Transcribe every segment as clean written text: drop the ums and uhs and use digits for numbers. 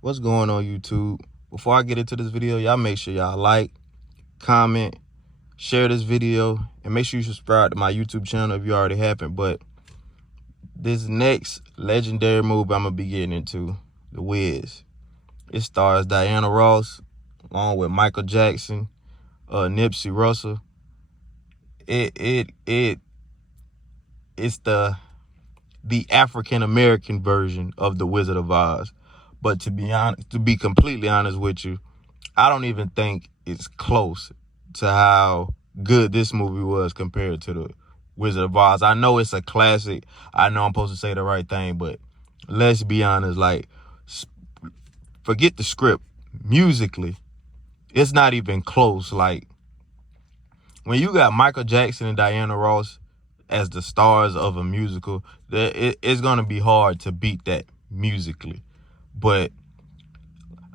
What's going on, YouTube? Before I get into this video, y'all make sure y'all like, comment, share this video, and make sure you subscribe to my YouTube channel if you already haven't. But this next legendary movie I'm gonna be getting into, The Wiz. It stars Diana Ross along with Michael Jackson, Nipsey Russell. It's the African American version of The Wizard of Oz. But to be completely honest with you, I don't even think it's close to how good this movie was compared to The Wizard of Oz. I know it's a classic. I know I'm supposed to say the right thing, but let's be honest, like, forget the script. Musically, it's not even close. Like, when you got Michael Jackson and Diana Ross as the stars of a musical, it's going to be hard to beat that musically. But,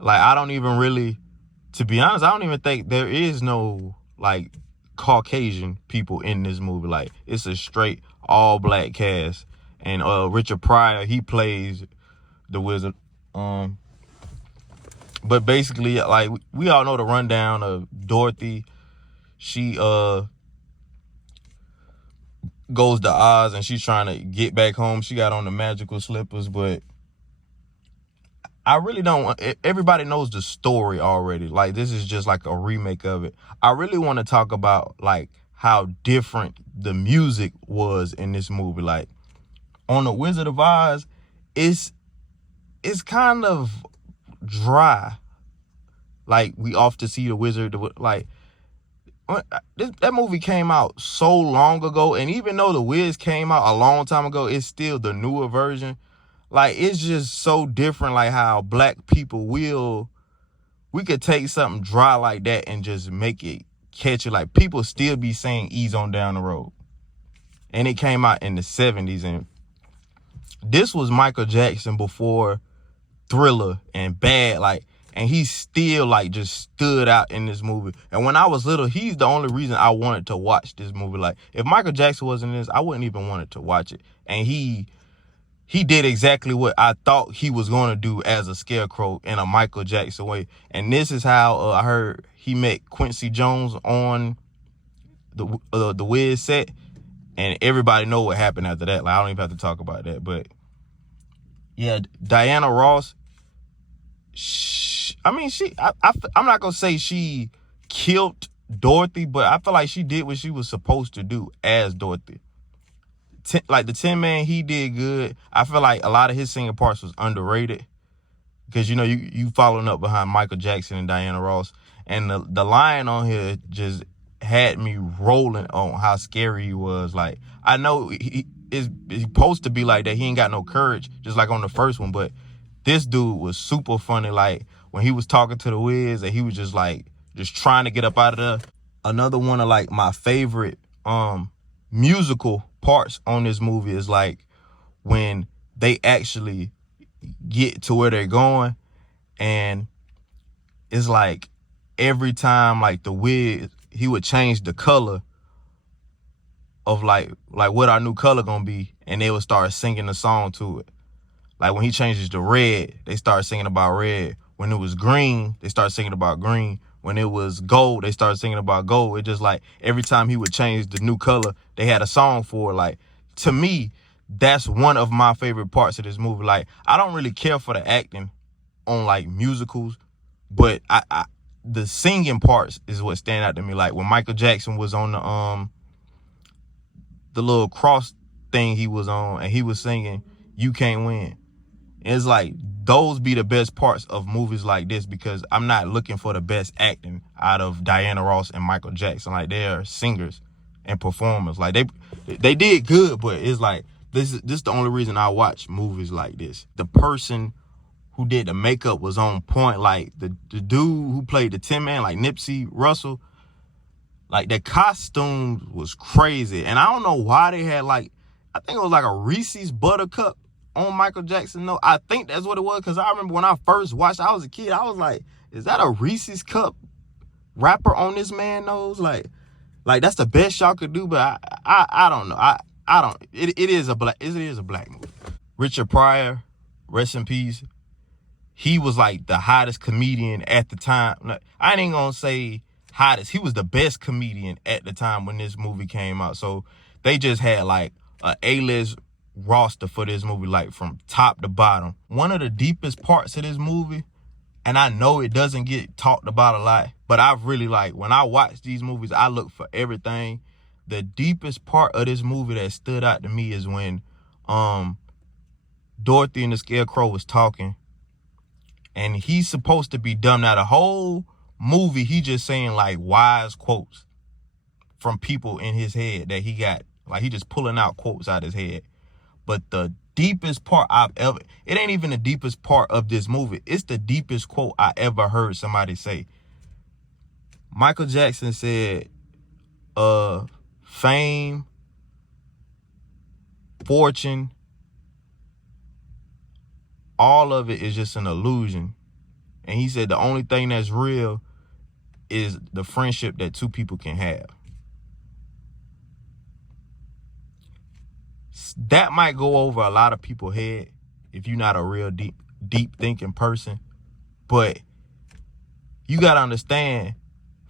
like, I don't even really, to be honest, I don't even think there is no, like, Caucasian people in this movie. Like, it's a straight all-black cast. And Richard Pryor, he plays the wizard. But basically, like, we all know the rundown of Dorothy. She goes to Oz and she's trying to get back home. She got on the magical slippers, but I really don't. Everybody knows the story already. Like, this is just like a remake of it. I really want to talk about, like, how different the music was in this movie. Like, on The Wizard of Oz, it's kind of dry. Like, we often see the wizard, like, that movie came out so long ago, and even though The Wiz came out a long time ago, it's still the newer version. Like, it's just so different, like, how black people we could take something dry like that and just make it catchy. Like, people still be saying ease on down the road. And it came out in the 70s, and this was Michael Jackson before Thriller and Bad, like, and he still, like, just stood out in this movie. And when I was little, he's the only reason I wanted to watch this movie. Like, if Michael Jackson wasn't in this, I wouldn't even want to watch it. And he did exactly what I thought he was going to do as a scarecrow in a Michael Jackson way. And this is how I heard he met Quincy Jones on the Wiz set. And everybody know what happened after that. Like, I don't even have to talk about that. But yeah, Diana Ross, I'm not going to say she killed Dorothy, but I feel like she did what she was supposed to do as Dorothy. Like, the Tin Man, he did good. I feel like a lot of his singing parts was underrated because, you know, you following up behind Michael Jackson and Diana Ross, and the line on here just had me rolling on how scary he was. Like, I know he's supposed to be like that. He ain't got no courage, just like on the first one, but this dude was super funny. Like, when he was talking to the Wiz and he was just like, just trying to get up out of there. Another one of, like, my favorite musical parts on this movie is, like, when they actually get to where they're going, and it's like every time, like, the Wiz, he would change the color of, like what our new color gonna be, and they would start singing the song to it. Like, when he changes to red, they start singing about red. When it was green, they start singing about green. When it was gold, they started singing about gold. It just, like, every time he would change the new color, they had a song for it. Like, to me, that's one of my favorite parts of this movie. Like, I don't really care for the acting on, like, musicals, but the singing parts is what stand out to me. Like, when Michael Jackson was on the little cross thing he was on, and he was singing "You Can't Win." It's like, those be the best parts of movies like this, because I'm not looking for the best acting out of Diana Ross and Michael Jackson. Like, they are singers and performers. Like, they did good, but it's like, this is the only reason I watch movies like this. The person who did the makeup was on point. Like, the dude who played the Tin Man, like Nipsey Russell, like, the costumes was crazy. And I don't know why they had, like, I think it was like a Reese's Buttercup on Michael Jackson. No, I think that's what it was, because I remember when I first watched, I was a kid, I was like, is that a Reese's Cup wrapper on this man nose? Like that's the best y'all could do. But I don't know. I don't. It is a black movie. Richard Pryor, rest in peace. he was like the hottest comedian at the time. I ain't gonna say hottest. He was the best comedian at the time when this movie came out. So they just had like a A-list roster for this movie, like from top to bottom. One of the deepest parts of this movie, and I know it doesn't get talked about a lot, but I've really like, when I watch these movies, I look for everything. The deepest part of this movie that stood out to me is when Dorothy and the Scarecrow was talking, and he's supposed to be dumb. Now the whole movie, he just saying like wise quotes from people in his head that he got. Like he just pulling out quotes out his head. But the deepest part it ain't even the deepest part of this movie. It's the deepest quote I ever heard somebody say. Michael Jackson said, fame, fortune, all of it is just an illusion. And he said the only thing that's real is the friendship that two people can have. That might go over a lot of people's head if you're not a real deep thinking person. But you got to understand,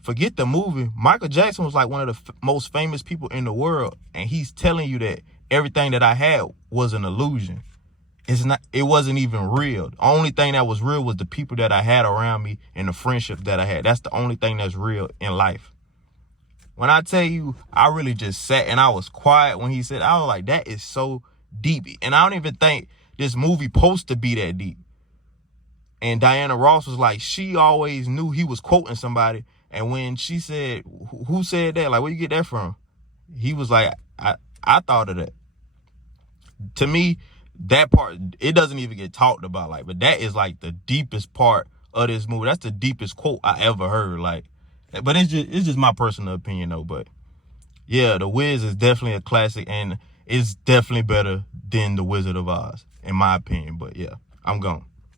forget the movie. Michael Jackson was like one of the most famous people in the world. And he's telling you that everything that I had was an illusion. It wasn't even real. The only thing that was real was the people that I had around me and the friendship that I had. That's the only thing that's real in life. When I tell you, I really just sat and I was quiet when he said, I was like, that is so deep. And I don't even think this movie supposed to be that deep. And Diana Ross was like, she always knew he was quoting somebody. And when she said, who said that? Like, where you get that from? He was like, I thought of that. To me, that part, it doesn't even get talked about. Like, but that is like the deepest part of this movie. That's the deepest quote I ever heard. Like, but it's just my personal opinion though. But yeah, The Wiz is definitely a classic, and it's definitely better than The Wizard of Oz, in my opinion. But yeah, I'm gone.